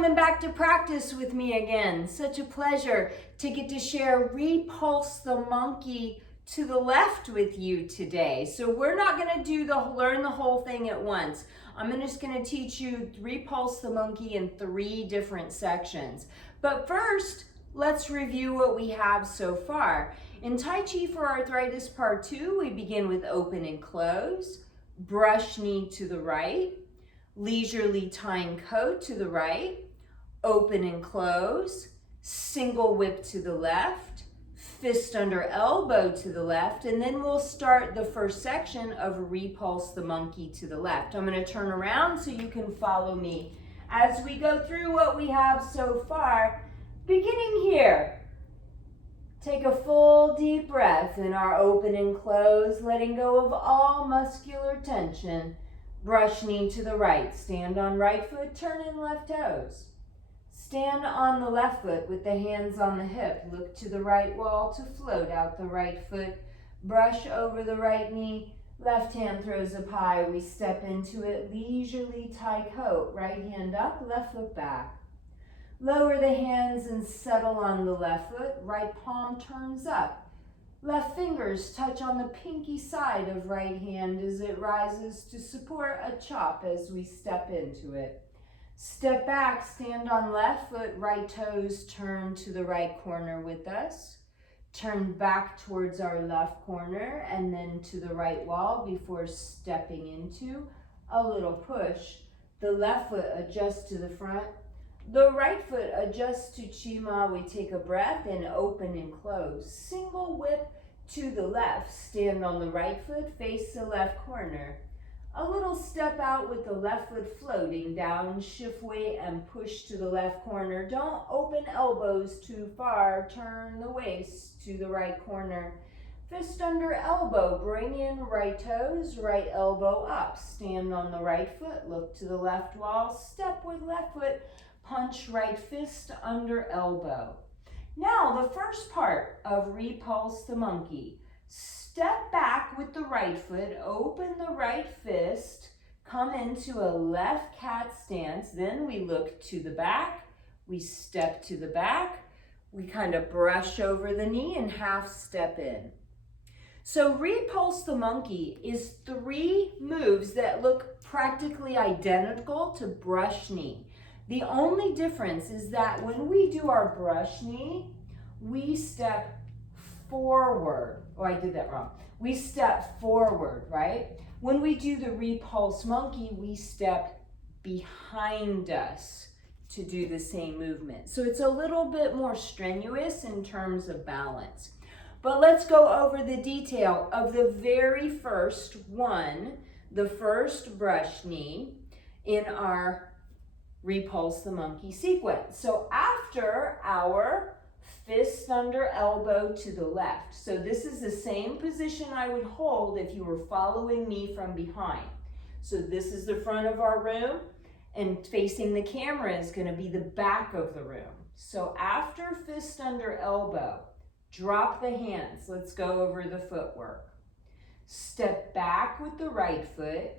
coming back to practice with me again. Such a pleasure to get to share Repulse the Monkey to the left with you today. So we're not going to learn the whole thing at once. I'm just going to teach you Repulse the Monkey in 3 different sections. But first, let's review what we have so far. In Tai Chi for Arthritis Part 2, we begin with open and close, brush knee to the right, leisurely tying coat to the right, open and close, single whip to the left, fist under elbow to the left, and then we'll start the first section of Repulse the Monkey to the left. I'm going to turn around so you can follow me as we go through what we have so far. Beginning here, take a full deep breath in our open and close, letting go of all muscular tension. Brush knee to the right, stand on right foot, turn in left toes. Stand on the left foot with the hands on the hip. Look to the right wall to float out the right foot. Brush over the right knee. Left hand throws up high. We step into it. Leisurely tie coat. Right hand up, left foot back. Lower the hands and settle on the left foot. Right palm turns up. Left fingers touch on the pinky side of right hand as it rises to support a chop as we step into it. Step back, stand on left foot, right toes turn to the right corner with us. Turn back towards our left corner and then to the right wall before stepping into a little push. The left foot adjusts to the front. The right foot adjusts to Qima. We take a breath and open and close. Single whip to the left. Stand on the right foot, face the left corner. A little step out with the left foot floating down, shift weight and push to the left corner. Don't open elbows too far. Turn the waist to the right corner. Fist under elbow. Bring in right toes, right elbow up. Stand on the right foot. Look to the left wall. Step with left foot. Punch right fist under elbow. Now, the first part of Repulse the Monkey. Step back with the right foot, open the right fist, come into a left cat stance, then we look to the back, we step to the back, we kind of brush over the knee and half step in. So Repulse the Monkey is 3 moves that look practically identical to brush knee. The only difference is that when we do our brush knee, we step forward. Oh, I did that wrong. We step forward, right? When we do the Repulse Monkey, we step behind us to do the same movement. So it's a little bit more strenuous in terms of balance. But let's go over the detail of the very first one, the first brush knee in our Repulse the Monkey sequence. So after our fist under elbow to the left. So this is the same position I would hold if you were following me from behind. So this is the front of our room, and facing the camera is going to be the back of the room. So after fist under elbow, drop the hands. Let's go over the footwork. Step back with the right foot.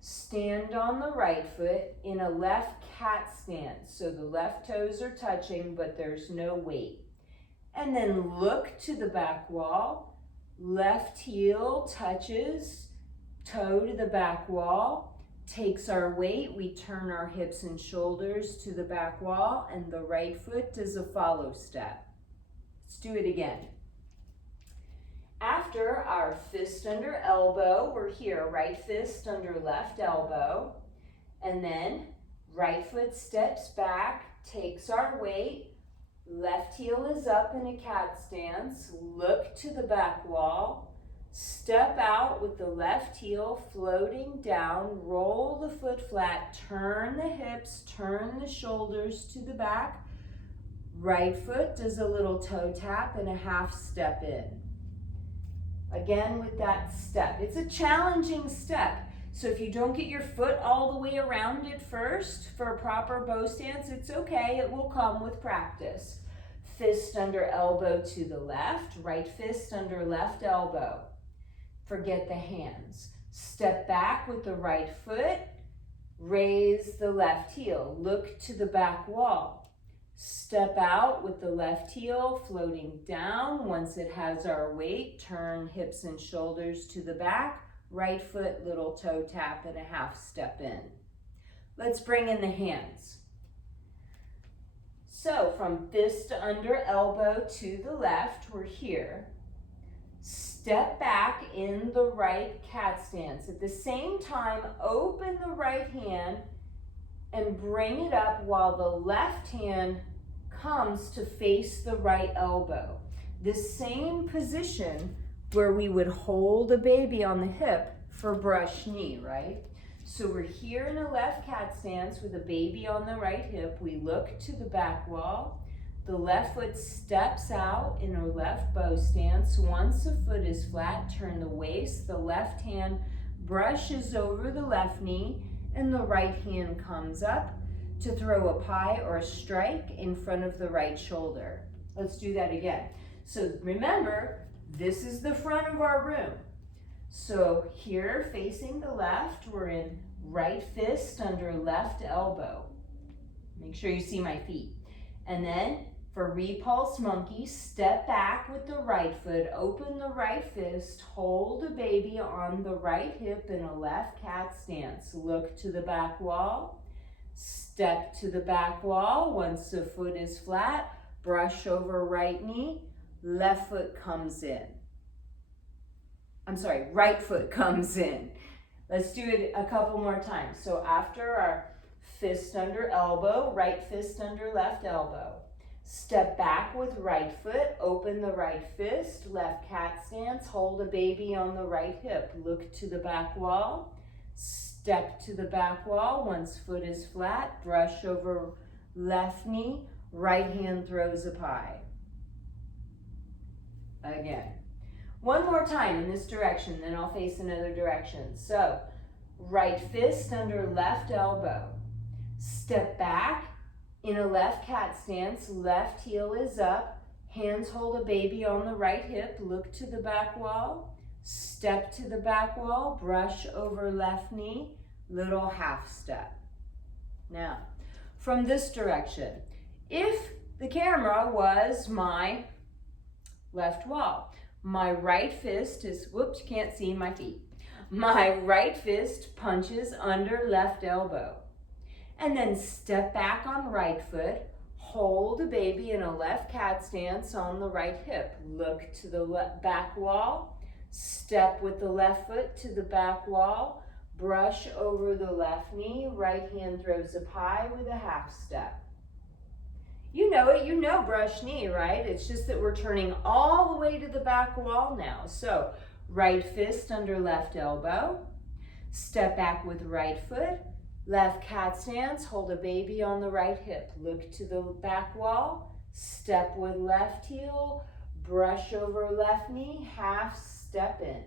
Stand on the right foot in a left cat stance. So the left toes are touching, but there's no weight. And then look to the back wall. Left heel touches toe to the back wall, takes our weight. We turn our hips and shoulders to the back wall, and the right foot does a follow step. Let's do it again. After our fist under elbow, we're here, right fist under left elbow, and then right foot steps back, takes our weight, left heel is up in a cat stance, look to the back wall, step out with the left heel floating down, roll the foot flat, turn the hips, turn the shoulders to the back, right foot does a little toe tap and a half step in. Again with that step. It's a challenging step. So if you don't get your foot all the way around it first for a proper bow stance, it's okay. It will come with practice. Fist under elbow to the left, right fist under left elbow. Forget the hands. Step back with the right foot, Raise the left heel. Look to the back wall. Step out with the left heel floating down. Once it has our weight, turn hips and shoulders to the back. Right foot, little toe tap, and a half step in. Let's bring in the hands. So from fist to under elbow to the left, we're here. Step back in the right cat stance. At the same time, open the right hand and bring it up while the left hand comes to face the right elbow. The same position where we would hold a baby on the hip for brush knee, right? So we're here in a left cat stance with a baby on the right hip. We look to the back wall. The left foot steps out in a left bow stance. Once the foot is flat, turn the waist. The left hand brushes over the left knee and the right hand comes up to throw a pie or a strike in front of the right shoulder. Let's do that again. So remember, this is the front of our room. So here facing the left, we're in right fist under left elbow. Make sure you see my feet. And then for Repulse Monkey, step back with the right foot, open the right fist, hold the baby on the right hip in a left cat stance. Look to the back wall, step to the back wall. Once the foot is flat, brush over right knee, left foot comes in. Right foot comes in. Let's do it a couple more times. So after our fist under elbow, right fist under left elbow. Step back with right foot, open the right fist, left cat stance, hold a baby on the right hip. Look to the back wall, step to the back wall. Once foot is flat, brush over left knee, right hand throws a pie. Again. One more time in this direction, then I'll face another direction. So, right fist under left elbow. Step back in a left cat stance, left heel is up, hands hold a baby on the right hip, look to the back wall, step to the back wall, brush over left knee, little half step. Now, from this direction, if the camera was my left wall, my right fist is, whoops, can't see my feet. My right fist punches under left elbow. And then step back on right foot, hold a baby in a left cat stance on the right hip. Look to the back wall, step with the left foot to the back wall, brush over the left knee, right hand throws a pie with a half step. You know it, you know brush knee, right? It's just that we're turning all the way to the back wall now. So right fist under left elbow, step back with right foot, left cat stance, hold a baby on the right hip. Look to the back wall, step with left heel, brush over left knee, half step in.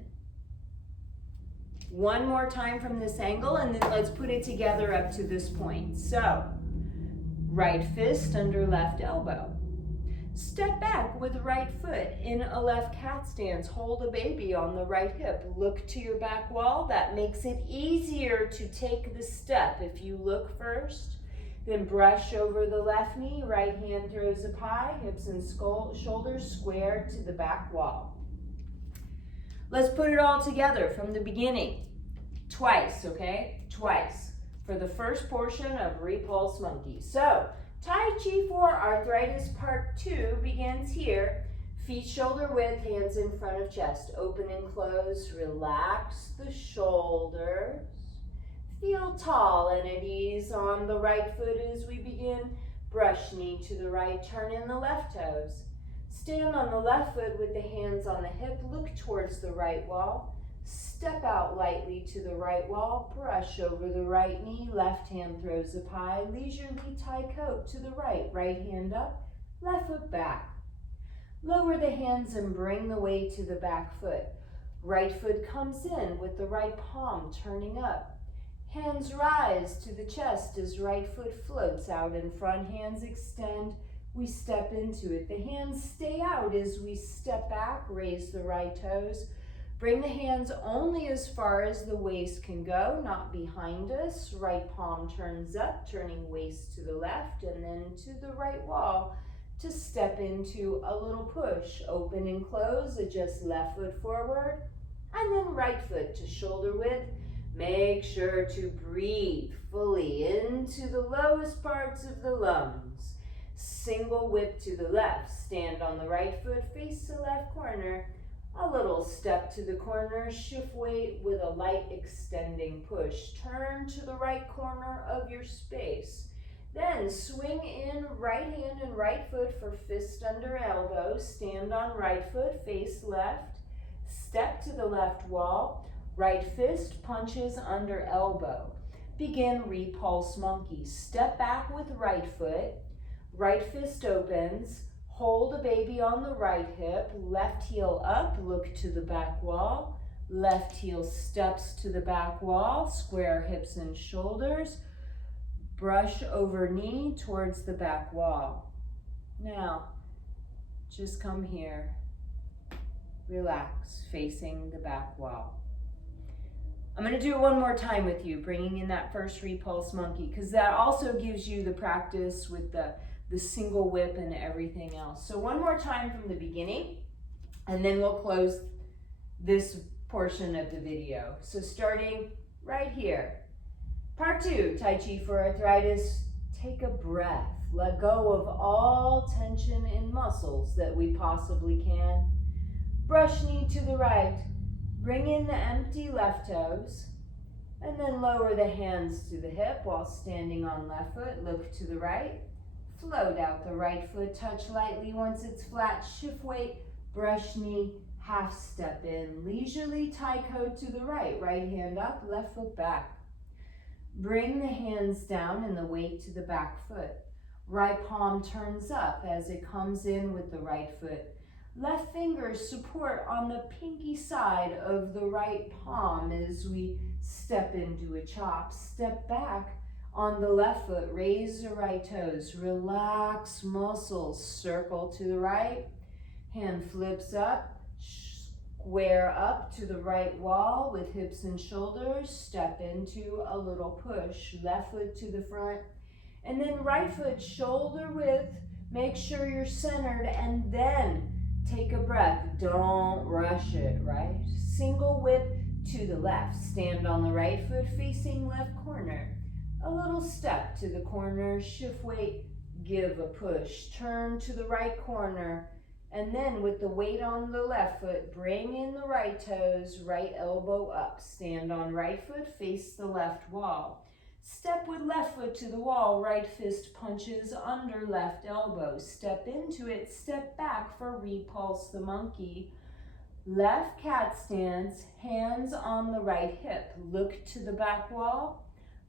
One more time from this angle, and then let's put it together up to this point. So, right fist under left elbow. Step back with right foot in a left cat stance. Hold a baby on the right hip. Look to your back wall. That makes it easier to take the step. If you look first, then brush over the left knee. Right hand throws a pie. Hips and shoulders square to the back wall. Let's put it all together from the beginning. Twice, okay? Twice. For the first portion of Repulse Monkey. So, Tai Chi for Arthritis Part 2 begins here. Feet shoulder width, hands in front of chest. Open and close. Relax the shoulders. Feel tall and at ease on the right foot as we begin. Brush knee to the right, turn in the left toes. Stand on the left foot with the hands on the hip. Look towards the right wall. Step out lightly to the right wall, brush over the right knee, left hand throws a pie, leisurely tie coat to the right, right hand up, left foot back. Lower the hands and bring the weight to the back foot. Right foot comes in with the right palm turning up. Hands rise to the chest as right foot floats out in front, hands extend, we step into it. The hands stay out as we step back, raise the right toes. Bring the hands only as far as the waist can go, not behind us. Right palm turns up, turning waist to the left and then to the right wall to step into a little push. Open and close, adjust left foot forward and then right foot to shoulder width. Make sure to breathe fully into the lowest parts of the lungs. Single whip to the left, stand on the right foot, face the left corner. A little step to the corner, shift weight with a light extending push. Turn to the right corner of your space. Then swing in right hand and right foot for fist under elbow. Stand on right foot, face left. Step to the left wall. Right fist punches under elbow. Begin Repulse Monkey. Step back with right foot. Right fist opens. Hold a baby on the right hip, left heel up, look to the back wall. Left heel steps to the back wall, square hips and shoulders. Brush over knee towards the back wall. Now, just come here. Relax, facing the back wall. I'm going to do it one more time with you, bringing in that first Repulse Monkey, because that also gives you the practice with the single whip and everything else. So one more time from the beginning, and then we'll close this portion of the video. So starting right here. Part 2, Tai Chi for Arthritis. Take a breath. Let go of all tension in muscles that we possibly can. Brush knee to the right. Bring in the empty left toes. And then lower the hands to the hip while standing on left foot. Look to the right. Float out the right foot, touch lightly once it's flat, shift weight, brush knee, half step in. Leisurely taiko to the right, right hand up, left foot back. Bring the hands down and the weight to the back foot. Right palm turns up as it comes in with the right foot. Left fingers support on the pinky side of the right palm as we step into a chop. Step back. On the left foot, raise the right toes, relax muscles, circle to the right, hand flips up, square up to the right wall with hips and shoulders, step into a little push, left foot to the front, and then right foot shoulder width, make sure you're centered, and then take a breath, don't rush it, right? Single whip to the left, stand on the right foot facing left corner. A little step to the corner, shift weight, give a push. Turn to the right corner, and then with the weight on the left foot, bring in the right toes, right elbow up. Stand on right foot, face the left wall. Step with left foot to the wall, right fist punches under left elbow. Step into it, step back for Repulse the Monkey. Left cat stance, hands on the right hip. Look to the back wall.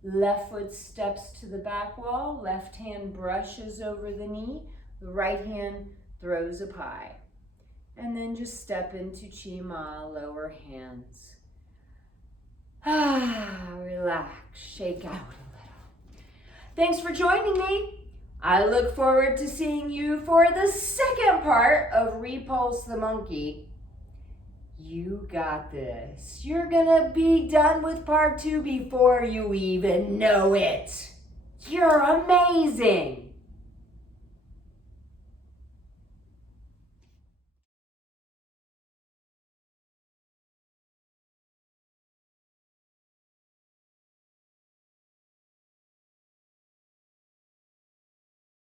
Left foot steps to the back wall, left hand brushes over the knee, the right hand throws a pie. And then just step into Chi Ma, lower hands. Relax, shake out a little. Thanks for joining me. I look forward to seeing you for the second part of Repulse the Monkey. You got this. You're gonna be done with part 2 before you even know it. You're amazing.